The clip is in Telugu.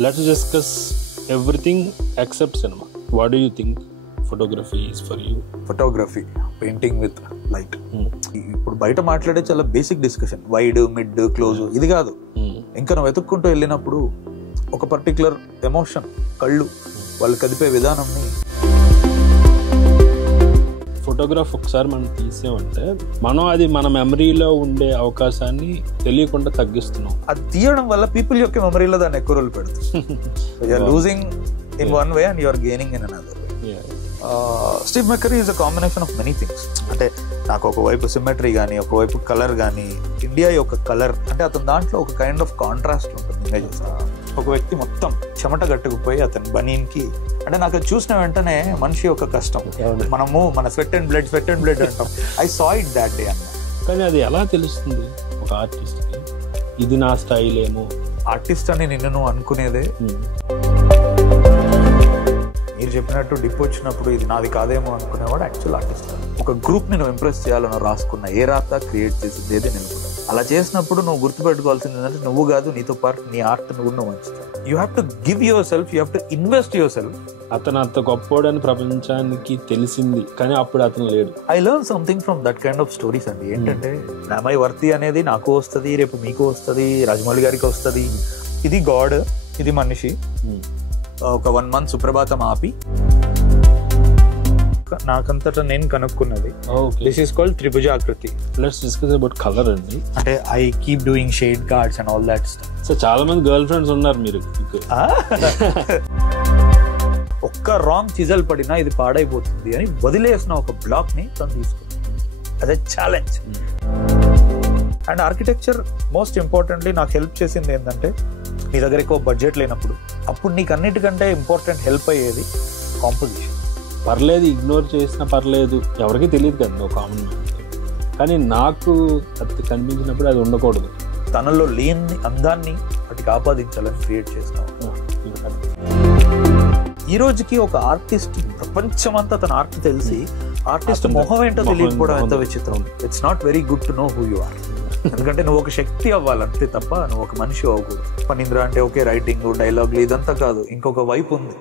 Let's discuss everything except cinema. What do you think photography is for you? Photography, painting with light. ఇప్పుడు బయట మాట్లాడే చాలా basic discussion, wide, mid, close, ఇది కాదు. ఇంకా నువ్వు వెతుక్కుంటూ వెళ్ళినప్పుడు ఒక పర్టికులర్ ఎమోషన్, కళ్ళు వాళ్ళు కదిపే విధానంని. ఫోటోగ్రాఫ్ ఒకసారి మనం తీసామంటే మనం అది మన మెమరీలో ఉండే అవకాశాన్ని తెలియకుండా తగ్గిస్తున్నాం. అది తీయడం వల్ల పీపుల్ యొక్క మెమరీలో దాన్ని ఎక్కువ రోజులు పెడుతుంది. You're losing in one way and you're gaining in another way. Steve McCurry is a combination of many things. అంటే నాకు ఒకవైపు సిమెట్రీ కానీ, ఒకవైపు కలర్ కానీ, ఇండియా యొక్క కలర్ అంటే అతని దాంట్లో ఒక కైండ్ ఆఫ్ కాంట్రాస్ట్ ఉంటుంది ఇమేజెస్. ఒక వ్యక్తి మొత్తం చెమట గట్టుకుపోయి అతని బనీన్కి, అంటే నాకు చూసిన వెంటనే మనిషి యొక్క కష్టం, మనము మన స్వెట్ అండ్ బ్లడ్ అంటాం. I saw it that day అన్న. కానీ అది ఎలా తెలుస్తుంది ఒక ఆర్టిస్ట్కి? ఇది నా స్టైల్ ఏమో. ఆర్టిస్ట్ అని నిన్ను అనుకునేదే. మీరు చెప్పినట్టు డిప్ వచ్చినప్పుడు ఇది నాది కాదేమో అనుకునేవాడు యాక్చువల్ ఆర్టిస్ట్. ఒక గ్రూప్ ని నువ్వు ఇంప్రెస్ చేయాలని రాసుకున్న ఏ రాత క్రియేట్ చేసింది ఏది నిలుపుతావు. అలా చేసినప్పుడు నువ్వు గుర్తుపెట్టుకోవాల్సింది ఏంటంటే నువ్వు కాదు, నీతో పాటు నీ ఆర్ట్ కూడా నువ్వు మంచిది. You have to give your self, you have to invest your self. అతను అంత గొప్పోడని ప్రపంచానికి తెలిసింది, కానీ అప్పుడు అతను లేడు. I learn something from that kind of stories అండి. ఏంటంటే నామై వర్తి అనేది నాకు వస్తుంది, రేపు మీకు వస్తుంది, రాజమౌళి గారికి వస్తుంది. ఇది గాడ్, ఇది మనిషి. ఒక 1 month సుప్రభాతం ఆపి నాకంతటా నేను కనుక్కున్నది. దిస్ ఈస్ కాల్డ్ త్రిభుజాకృతి. లెట్స్ డిస్కస్ అబౌట్ కలర్ అండి. అంటే I keep doing shade cards and all that stuff. So చాలా మంది గర్ల్ ఫ్రెండ్స్ ఉన్నారు మీరు. ఒక్క రాంగ్ చిజల్ పడినా ఇది పాడైపోతుంది అని వదిలేసిన ఒక బ్లాక్ ని తను తీసుకుంది. అదే challenge. And architecture most importantly నాకు హెల్ప్ చేసింది ఏంటంటే, నీ దగ్గర ఎక్కువ బడ్జెట్ లేనప్పుడు అప్పుడు నీకు అన్నిటికంటే ఇంపార్టెంట్ హెల్ప్ అయ్యేది కాంపోజిషన్. పర్లేదు, ఇగ్నోర్ చేసినా పర్లేదు, ఎవరికి తెలియదు కదా కామన్ మ్యాన్కి. కానీ నాకు అది కనిపించినప్పుడు అది ఉండకూడదు. తనలో లేని అందాన్ని వాటికి ఆపాదించాలని క్రియేట్ చేస్తాం. ఈ రోజుకి ఒక ఆర్టిస్ట్ ప్రపంచమంతా తన ఆర్ట్ తెలిసి ఆర్టిస్ట్ మొహం ఏంటో తెలియకపోవడం ఎంత విచిత్రం. It's not very good to know who you are. ఎందుకంటే నువ్వు ఒక శక్తి అవ్వాలంతే తప్ప నువ్వు ఒక మనిషి అవ్వకూడదు. పనీంద్ర అంటే ఓకే రైటింగ్, డైలాగులు ఇదంతా కాదు, ఇంకొక వైపు ఉంది.